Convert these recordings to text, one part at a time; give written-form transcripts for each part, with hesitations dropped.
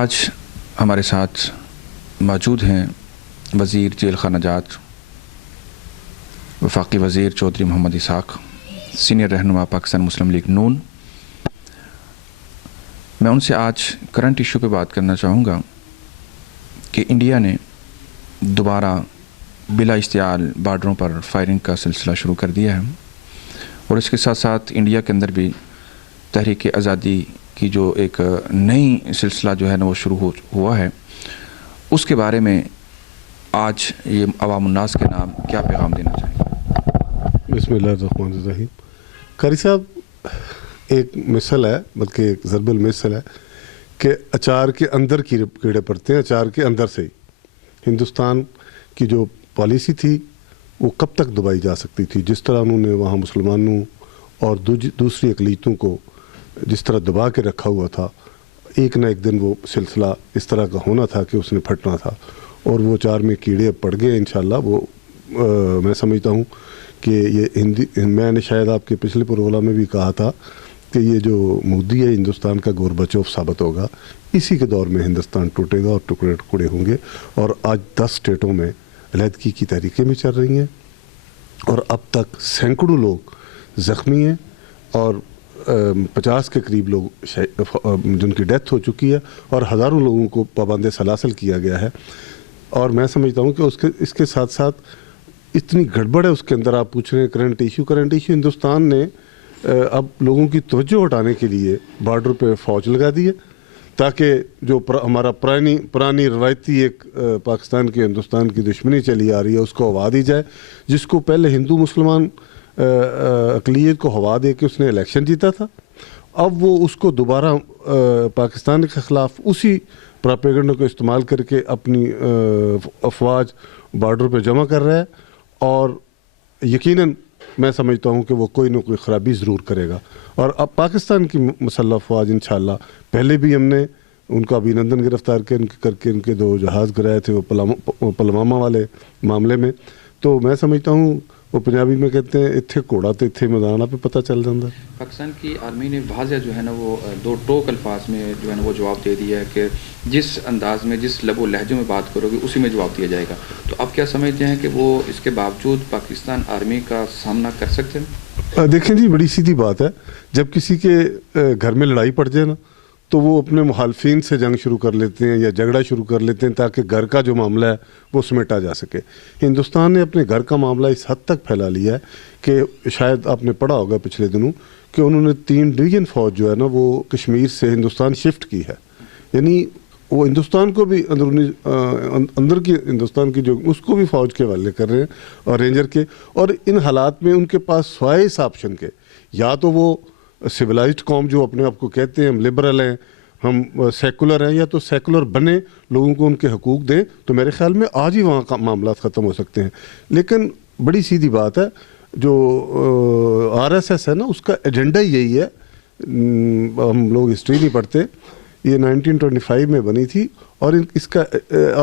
آج ہمارے ساتھ موجود ہیں وزیر جیل خانہ جات وفاقی وزیر چودھری محمد اسحاق، سینئر رہنما پاکستان مسلم لیگ نون۔ میں ان سے آج کرنٹ ایشو پہ بات کرنا چاہوں گا کہ انڈیا نے دوبارہ بلا اشتعال بارڈروں پر فائرنگ کا سلسلہ شروع کر دیا ہے، اور اس کے ساتھ ساتھ انڈیا کے اندر بھی تحریک آزادی کی جو ایک نئی سلسلہ جو ہے نا وہ شروع ہوا ہے، اس کے بارے میں آج یہ عوام الناس کے نام کیا پیغام دینا چاہیں گے؟ بسم اللہ الرحمن الرحیم۔ قاری صاحب، ایک مثل ہے، بلکہ ایک ضرب المثل ہے کہ اچار کے اندر کیڑے پڑتے ہیں، اچار کے اندر سے ہی۔ ہندوستان کی جو پالیسی تھی وہ کب تک دبائی جا سکتی تھی؟ جس طرح انہوں نے وہاں مسلمانوں اور دوسری اقلیتوں کو جس طرح دبا کے رکھا ہوا تھا، ایک نہ ایک دن وہ سلسلہ اس طرح کا ہونا تھا کہ اس نے پھٹنا تھا، اور وہ اچار میں کیڑے پڑ گئے انشاءاللہ۔ وہ میں سمجھتا ہوں کہ یہ میں نے شاید آپ کے پچھلے پروگرام میں بھی کہا تھا کہ یہ جو مودی ہے ہندوستان کا گورباچوف ثابت ہوگا۔ اسی کے دور میں ہندوستان ٹوٹے گا اور ٹکڑے ٹکڑے ہوں گے، اور آج 10 اسٹیٹوں میں علیحدگی کی تحریکیں بھی چل رہی ہیں، اور اب تک سینکڑوں لوگ زخمی ہیں، اور 50 کے قریب لوگ جن کی ڈیتھ ہو چکی ہے، اور ہزاروں لوگوں کو پابند سلاسل کیا گیا ہے۔ اور میں سمجھتا ہوں کہ اس کے ساتھ ساتھ اتنی گڑبڑ ہے اس کے اندر۔ آپ پوچھ رہے ہیں کرنٹ ایشو ہندوستان نے اب لوگوں کی توجہ ہٹانے کے لیے بارڈر پہ فوج لگا دی ہے، تاکہ جو ہمارا پرانی روایتی ایک پاکستان کی ہندوستان کی دشمنی چلی آ رہی ہے اس کو ہوا دی جائے، جس کو پہلے ہندو مسلمان اقلیت کو ہوا دے کے اس نے الیکشن جیتا تھا۔ اب وہ اس کو دوبارہ پاکستان کے خلاف اسی پراپیگنڈا کو استعمال کر کے اپنی افواج بارڈر پہ جمع کر رہا ہے، اور یقیناً میں سمجھتا ہوں کہ وہ کوئی نہ کوئی خرابی ضرور کرے گا۔ اور اب پاکستان کی مسلح افواج انشاءاللہ، پہلے بھی ہم نے ان کا ابھینندن گرفتار کر کے ان کے 2 جہاز گرائے تھے وہ پلوامہ والے معاملے میں۔ تو میں سمجھتا ہوں وہ پنجابی میں کہتے ہیں اتھے کوڑا تے اتھے میدان پہ پتہ چل جاتا ہے۔ پاکستان کی آرمی نے واضح جو ہے نا وہ 2 ٹوک الفاظ میں جو ہے نا وہ جواب دے دیا ہے کہ جس انداز میں جس لب و لہجے میں بات کرو گے اسی میں جواب دیا جائے گا۔ تو آپ کیا سمجھتے ہیں کہ وہ اس کے باوجود پاکستان آرمی کا سامنا کر سکتے ہیں؟ دیکھیں جی، بڑی سیدھی بات ہے، جب کسی کے گھر میں لڑائی پڑ جائے نا تو وہ اپنے مخالفین سے جنگ شروع کر لیتے ہیں یا جھگڑا شروع کر لیتے ہیں تاکہ گھر کا جو معاملہ ہے وہ سمیٹا جا سکے۔ ہندوستان نے اپنے گھر کا معاملہ اس حد تک پھیلا لیا ہے کہ شاید آپ نے پڑھا ہوگا پچھلے دنوں کہ انہوں نے 3 ڈویژن فوج جو ہے نا وہ کشمیر سے ہندوستان شفٹ کی ہے۔ یعنی وہ ہندوستان کو بھی اندر کی ہندوستان کی جو اس کو بھی فوج کے حوالے کر رہے ہیں، اور رینجر کے۔ اور ان حالات میں ان کے پاس سوائے اس آپشن کے، یا تو وہ سویلائزڈ قوم جو اپنے آپ کو کہتے ہیں ہم لبرل ہیں، ہم سیکولر ہیں، یا تو سیکولر بنے، لوگوں کو ان کے حقوق دیں، تو میرے خیال میں آج ہی وہاں کا معاملات ختم ہو سکتے ہیں۔ لیکن بڑی سیدھی بات ہے، جو RSS ہے نا اس کا ایجنڈا یہی ہے۔ ہم لوگ ہسٹری نہیں پڑھتے، یہ 1925 میں بنی تھی، اور اس کا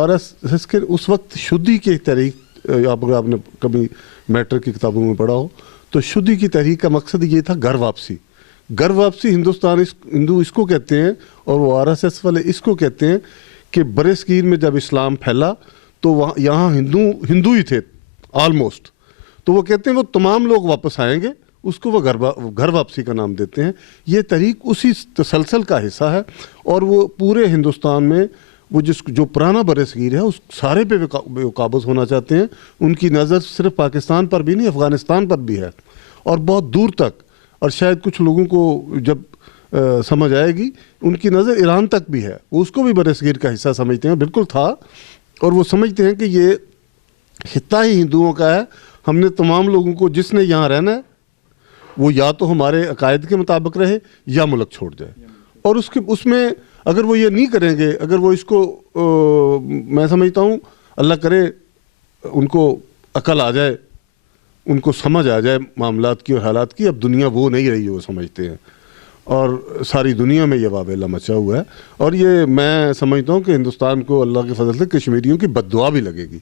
RSS کے اس وقت شدی کی تحریک، آپ نے کبھی میٹر کی کتابوں میں پڑھا ہو تو شدی کی تحریک کا مقصد یہ تھا گھر واپسی۔ گھر واپسی ہندو اس کو کہتے ہیں، اور وہ RSS والے اس کو کہتے ہیں کہ برصغیر میں جب اسلام پھیلا تو یہاں ہندو ہی تھے آلموسٹ، تو وہ کہتے ہیں وہ تمام لوگ واپس آئیں گے، اس کو وہ گھر واپسی کا نام دیتے ہیں۔ یہ تحریک اسی تسلسل کا حصہ ہے، اور وہ پورے ہندوستان میں وہ جو پرانا برصغیر ہے اس سارے پہ وہ قابض ہونا چاہتے ہیں۔ ان کی نظر صرف پاکستان پر بھی نہیں، افغانستان پر بھی ہے، اور بہت دور تک، اور شاید کچھ لوگوں کو جب سمجھ آئے گی ان کی نظر ایران تک بھی ہے، وہ اس کو بھی برصغیر کا حصہ سمجھتے ہیں، بالکل تھا، اور وہ سمجھتے ہیں کہ یہ خطہ ہی ہندوؤں کا ہے، ہم نے تمام لوگوں کو جس نے یہاں رہنا ہے وہ یا تو ہمارے عقائد کے مطابق رہے یا ملک چھوڑ جائے۔ اور اس میں اگر وہ یہ نہیں کریں گے، اگر وہ اس کو میں سمجھتا ہوں اللہ کرے ان کو عقل آ جائے، ان کو سمجھ آ جائے معاملات کی اور حالات کی، اب دنیا وہ نہیں رہی وہ سمجھتے ہیں، اور ساری دنیا میں یہ واویلا مچا ہوا ہے۔ اور یہ میں سمجھتا ہوں کہ ہندوستان کو اللہ کے فضل سے کشمیریوں کی بد دعا بھی لگے گی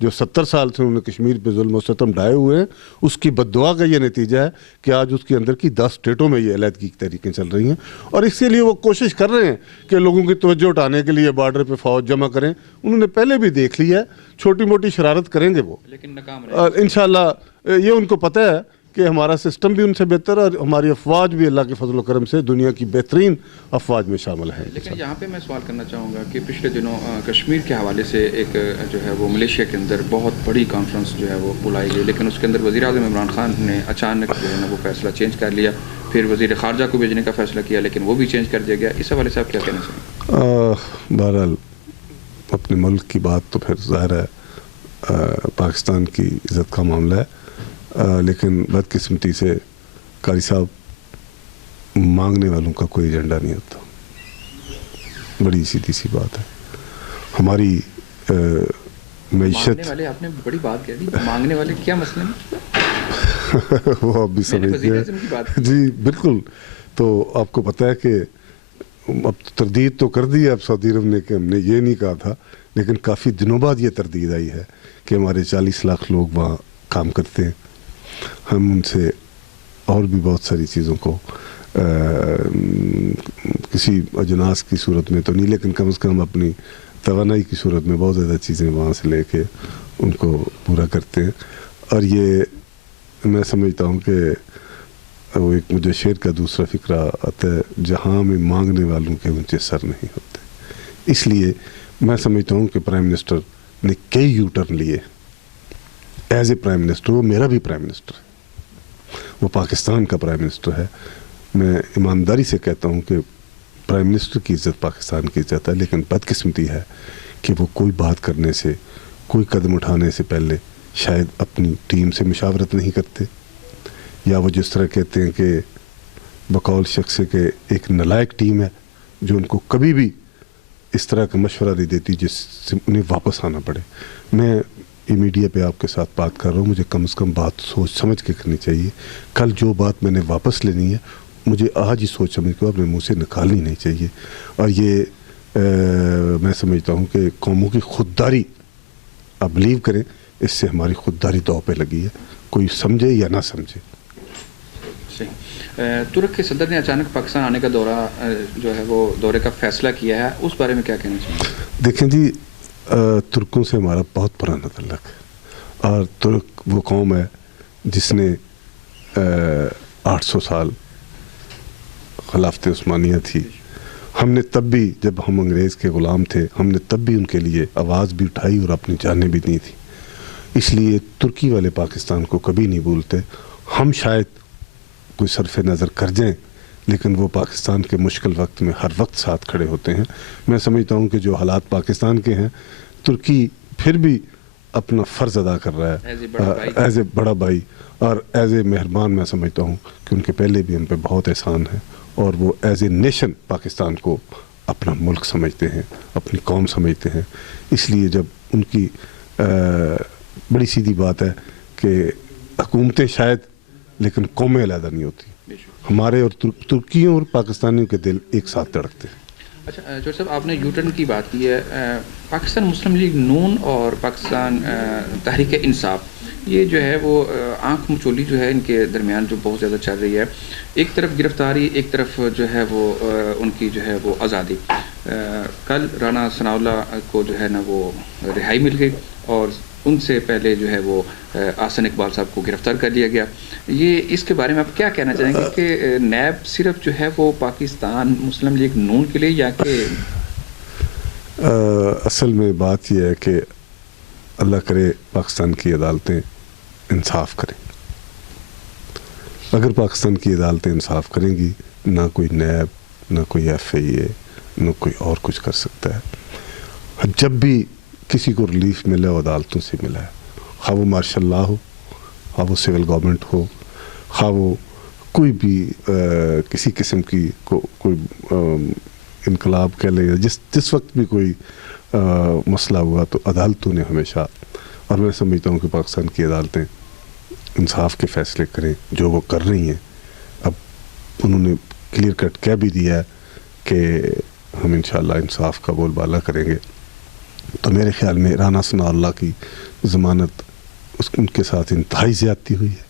جو 70 سال سے انہوں نے کشمیر پہ ظلم و ستم ڈھائے ہوئے ہیں، اس کی بد دعا کا یہ نتیجہ ہے کہ آج اس کے اندر کی 10 اسٹیٹوں میں یہ علیحدگی کی تحریکیں چل رہی ہیں، اور اس کے لیے وہ کوشش کر رہے ہیں کہ لوگوں کی توجہ اٹھانے کے لیے بارڈر پہ فوج جمع کریں. انہوں نے پہلے بھی دیکھ لیا ہے، چھوٹی موٹی شرارت کریں گے وہ، لیکن ناکام اور انشاءاللہ یہ ان کو پتہ ہے کہ ہمارا سسٹم بھی ان سے بہتر ہے، اور ہماری افواج بھی اللہ کے فضل و کرم سے دنیا کی بہترین افواج میں شامل ہیں. لیکن یہاں پہ میں سوال کرنا چاہوں گا کہ پچھلے دنوں کشمیر کے حوالے سے ایک جو ہے وہ ملیشیا کے اندر بہت بڑی کانفرنس جو ہے وہ بلائی گئی، لیکن اس کے اندر وزیر اعظم عمران خان نے اچانک جو ہے نا وہ فیصلہ چینج کر لیا، پھر وزیر خارجہ کو بھیجنے کا فیصلہ کیا لیکن وہ بھی چینج کر دیا گیا. اس حوالے سے آپ کیا کہنا چاہیں گے؟ بہرحال اپنے ملک کی بات تو پھر ظاہر ہے پاکستان کی عزت کا معاملہ ہے، لیکن بدقسمتی سے قاری صاحب مانگنے والوں کا کوئی ایجنڈا نہیں ہوتا. بڑی سیدھی سی بات ہے. ہماری معیشت مانگنے والے، آپ نے بڑی بات کہہ دی، مانگنے والے کیا مسئلہ ہے؟ وہ آپ بھی سمجھتے ہیں. جی بالکل. تو آپ کو پتہ ہے کہ اب تردید تو کر دی ہے اب سعودی عرب نے کہ ہم نے یہ نہیں کہا تھا، لیکن کافی دنوں بعد یہ تردید آئی ہے کہ ہمارے 40 لاکھ لوگ وہاں کام کرتے ہیں. ہم ان سے اور بھی بہت ساری چیزوں کو کسی اجناس کی صورت میں تو نہیں، لیکن کم از کم اپنی توانائی کی صورت میں بہت زیادہ چیزیں وہاں سے لے کے ان کو پورا کرتے ہیں. اور یہ میں سمجھتا ہوں کہ وہ ایک مجھے شعر کا دوسرا فقرہ آتا ہے، جہاں میں مانگنے والوں کے اونچے سر نہیں ہوتے. اس لیے میں سمجھتا ہوں کہ پرائم منسٹر نے کئی یو ٹرن لیے. ایز اے پرائم منسٹر وہ میرا بھی پرائم منسٹر ہے، وہ پاکستان کا پرائم منسٹر ہے. میں ایمانداری سے کہتا ہوں کہ پرائم منسٹر کی عزت پاکستان کی عزت ہے، لیکن بدقسمتی ہے کہ وہ کوئی بات کرنے سے، کوئی قدم اٹھانے سے پہلے شاید اپنی ٹیم سے مشاورت نہیں کرتے، یا وہ جس طرح کہتے ہیں کہ بقول شخص کہ ایک نالائق ٹیم ہے جو ان کو کبھی بھی اس طرح کا مشورہ نہیں دیتی جس سے انہیں واپس آنا پڑے. میں یہ میڈیا پہ آپ کے ساتھ بات کر رہا ہوں، مجھے کم از کم بات سوچ سمجھ کے کرنی چاہیے. کل جو بات میں نے واپس لینی ہے مجھے آج ہی سوچ سمجھ کے اپنے منہ سے نکالنی نہیں چاہیے. اور یہ میں سمجھتا ہوں کہ قوموں کی خودداری آپ بلیو کریں، اس سے ہماری خودداری داؤ پہ لگی ہے، کوئی سمجھے یا نہ سمجھے. ترک کے صدر نے اچانک پاکستان آنے کا دورہ جو ہے وہ دورے کا فیصلہ کیا ہے، اس بارے میں کیا کہنا چاہیں؟ دیکھیں جی، ترکوں سے ہمارا بہت پرانا تعلق ہے، اور ترک وہ قوم ہے جس نے 800 سال خلافت عثمانیہ تھی. ہم نے تب بھی، جب ہم انگریز کے غلام تھے، ہم نے تب بھی ان کے لیے آواز بھی اٹھائی اور اپنی جانیں بھی دی تھی. اس لیے ترکی والے پاکستان کو کبھی نہیں بھولتے. ہم شاید کوئی صرف نظر کر جائیں، لیکن وہ پاکستان کے مشکل وقت میں ہر وقت ساتھ کھڑے ہوتے ہیں. میں سمجھتا ہوں کہ جو حالات پاکستان کے ہیں، ترکی پھر بھی اپنا فرض ادا کر رہا ہے ایز اے بڑا بھائی اور ایز اے مہربان. میں سمجھتا ہوں کہ ان کے پہلے بھی ہم پہ بہت احسان ہے، اور وہ ایز اے نیشن پاکستان کو اپنا ملک سمجھتے ہیں، اپنی قوم سمجھتے ہیں. اس لیے جب ان کی بڑی سیدھی بات ہے کہ حکومتیں شاید، لیکن قومیں علیحدہ نہیں ہوتی. ہمارے اور ترکیوں اور پاکستانیوں کے دل ایک ساتھ دھڑکتے ہیں. اچھا جوہر صاحب، آپ نے یو ٹرن کی بات کی ہے. پاکستان مسلم لیگ نون اور پاکستان تحریک انصاف، یہ جو ہے وہ آنکھ مچولی جو ہے ان کے درمیان جو بہت زیادہ چل رہی ہے. ایک طرف گرفتاری، ایک طرف جو ہے وہ ان کی جو ہے وہ آزادی. کل رانا ثناء اللہ کو جو ہے نا وہ رہائی مل گئی، اور ان سے پہلے جو ہے وہ احسن اقبال صاحب کو گرفتار کر لیا گیا. یہ اس کے بارے میں آپ کیا کہنا چاہیں گے کہ نیب صرف جو ہے وہ پاکستان مسلم لیگ نون کے لیے، یا کہ اصل میں بات یہ ہے کہ اللہ کرے پاکستان کی عدالتیں انصاف کریں. اگر پاکستان کی عدالتیں انصاف کریں گی، نہ کوئی نیب، نہ کوئی ایف آئی اے، نہ کوئی اور کچھ کر سکتا ہے. جب بھی کسی کو ریلیف ملا وہ عدالتوں سے ملا ہے، خواہ وہ مارشل لا ہو، خواہ وہ سول گورنمنٹ ہو، خواہ وہ کوئی بھی کسی قسم کی کوئی انقلاب کہہ لے، جس وقت بھی کوئی مسئلہ ہوا تو عدالتوں نے ہمیشہ، اور میں سمجھتا ہوں کہ پاکستان کی عدالتیں انصاف کے فیصلے کریں جو وہ کر رہی ہیں. اب انہوں نے کلیئر کٹ کہہ بھی دیا ہے کہ ہم انشاءاللہ انصاف کا بول بالا کریں گے. تو میرے خیال میں رانا ثناء اللہ کی ضمانت ان کے ساتھ انتہائی زیادتی ہوئی ہے.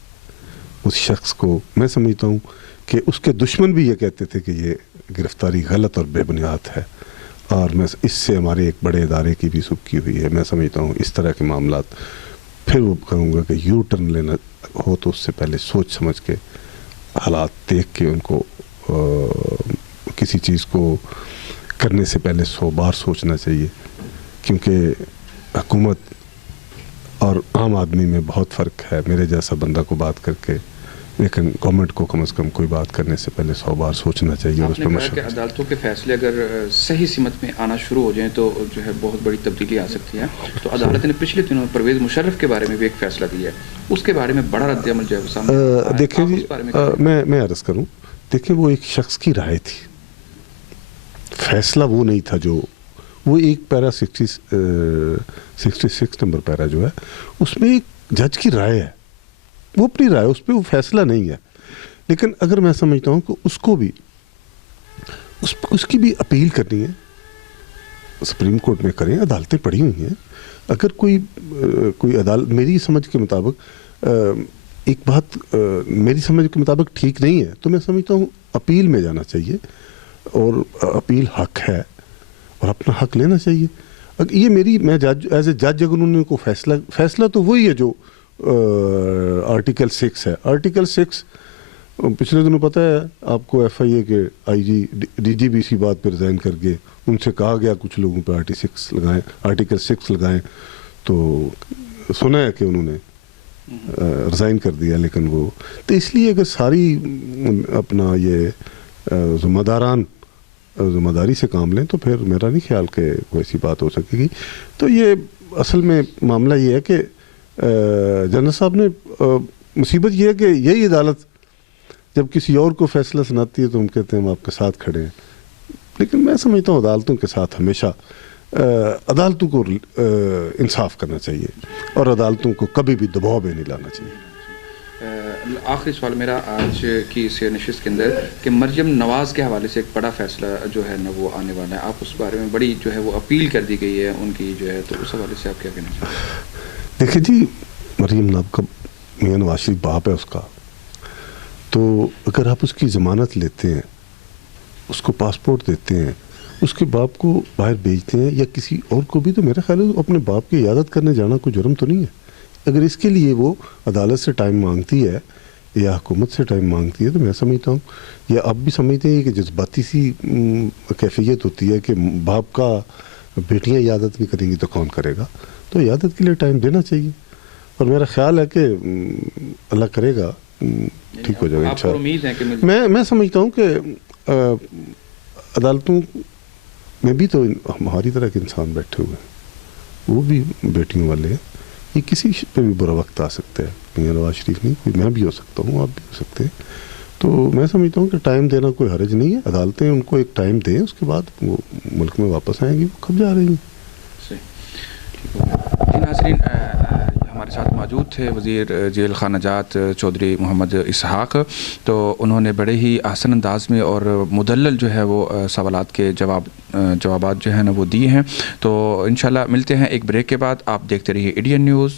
اس شخص کو میں سمجھتا ہوں کہ اس کے دشمن بھی یہ کہتے تھے کہ یہ گرفتاری غلط اور بے بنیاد ہے, اور میں اس سے ہمارے ایک بڑے ادارے کی بھی سکی ہوئی ہے. میں سمجھتا ہوں اس طرح کے معاملات پھر وہ کہوں گا کہ یو ٹرن لینا ہو تو اس سے پہلے سوچ سمجھ کے حالات دیکھ کے ان کو کسی چیز کو کرنے سے پہلے 100 بار سوچنا چاہیے, کیونکہ حکومت اور عام آدمی میں بہت فرق ہے. میرے جیسا بندہ کو بات کر کے, لیکن گورنمنٹ کو کم از کم کوئی بات کرنے سے پہلے 100 بار سوچنا چاہیے. آپ نے کہا کہ عدالتوں کے فیصلے اگر صحیح سمت میں آنا شروع ہو جائیں تو جو ہے بہت بڑی تبدیلی آ سکتی ہے. تو عدالت نے پچھلے دنوں پرویز مشرف کے بارے میں بھی ایک فیصلہ دیا ہے, اس کے بارے میں بڑا رد عمل جو ہے سامنے دیکھیں جی, میں عرض کروں, دیکھیں وہ ایک شخص کی رائے تھی, فیصلہ وہ نہیں تھا. جو وہ ایک پیرا 66 نمبر پیرا جو ہے اس میں ایک جج کی رائے ہے, وہ اپنی رائے, اس پہ وہ فیصلہ نہیں ہے. لیکن اگر میں سمجھتا ہوں کہ اس کو بھی اس کی بھی اپیل کرنی ہے, سپریم کورٹ میں کریں, عدالتیں پڑھی ہوئی ہیں. اگر کوئی عدالت میری سمجھ کے مطابق ایک بات میری سمجھ کے مطابق ٹھیک نہیں ہے تو میں سمجھتا ہوں اپیل میں جانا چاہیے, اور اپیل حق ہے اور اپنا حق لینا چاہیے. یہ میں جج ایز اے جج اگر انہوں نے کو فیصلہ تو وہی ہے جو آرٹیکل 6 ہے. آرٹیکل 6 پچھلے دنوں پتہ ہے آپ کو ایف آئی اے کے آئی G D G B C بات پہ ریزائن کر کے ان سے کہا گیا کچھ لوگوں پہ آرٹیکل 6 لگائیں, تو سنا ہے کہ انہوں نے ریزائن کر دیا. لیکن وہ تو اس لیے اگر ساری اپنا یہ ذمہ داری سے کام لیں تو پھر میرا نہیں خیال کہ کوئی ایسی بات ہو سکے گی. تو یہ اصل میں معاملہ یہ ہے کہ جنرل صاحب نے مصیبت یہ ہے کہ یہی عدالت جب کسی اور کو فیصلہ سناتی ہے تو ہم کہتے ہیں ہم آپ کے ساتھ کھڑے ہیں. لیکن میں سمجھتا ہوں عدالتوں کے ساتھ ہمیشہ عدالتوں کو انصاف کرنا چاہیے اور عدالتوں کو کبھی بھی دباؤ میں نہیں لانا چاہیے. آخری سوال میرا آج کی اس نشست کے اندر کہ مریم نواز کے حوالے سے ایک بڑا فیصلہ جو ہے نا وہ آنے والا ہے, آپ اس بارے میں بڑی جو ہے وہ اپیل کر دی گئی ہے ان کی جو ہے, تو اس حوالے سے آپ کیا کہنا چاہتے ہیں؟ دیکھیں جی, مریم نواز کا میاں نواز شریف باپ ہے اس کا, تو اگر آپ اس کی ضمانت لیتے ہیں, اس کو پاسپورٹ دیتے ہیں, اس کے باپ کو باہر بھیجتے ہیں یا کسی اور کو بھی, تو میرا خیال ہے اپنے باپ کی عیادت کرنے جانا کوئی جرم تو نہیں ہے. اگر اس کے لیے وہ عدالت سے ٹائم مانگتی ہے یا حکومت سے ٹائم مانگتی ہے تو میں سمجھتا ہوں, یا آپ بھی سمجھتے ہیں کہ جذباتی سی کیفیت ہوتی ہے کہ باپ کا بیٹیاں عیادت نہیں کریں گی تو کون کرے گا, تو عیادت کے لیے ٹائم دینا چاہیے. اور میرا خیال ہے کہ اللہ کرے گا ٹھیک ہو جائے گا انشاءاللہ. میں سمجھتا ہوں کہ عدالتوں میں بھی تو ہماری طرح کے انسان بیٹھے ہوئے ہیں, وہ بھی بیٹیوں والے ہیں. یہ کسی پہ بھی برا وقت آ سکتا ہے, میاں نواز شریف نہیں, کوئی میں بھی ہو سکتا ہوں, آپ بھی ہو سکتے ہیں. تو میں سمجھتا ہوں کہ ٹائم دینا کوئی حرج نہیں ہے. عدالتیں ان کو ایک ٹائم دیں, اس کے بعد وہ ملک میں واپس آئیں گی. وہ کب جا رہی ہیں؟ ناظرین, ہمارے ساتھ موجود تھے وزیر جیل خانہ جات چودھری محمد اسحاق. تو انہوں نے بڑے ہی آسان انداز میں اور مدلل جو ہے وہ سوالات کے جوابات جو ہیں نا وہ دیے ہیں. تو انشاءاللہ ملتے ہیں ایک بریک کے بعد. آپ دیکھتے رہیے ایڈین نیوز.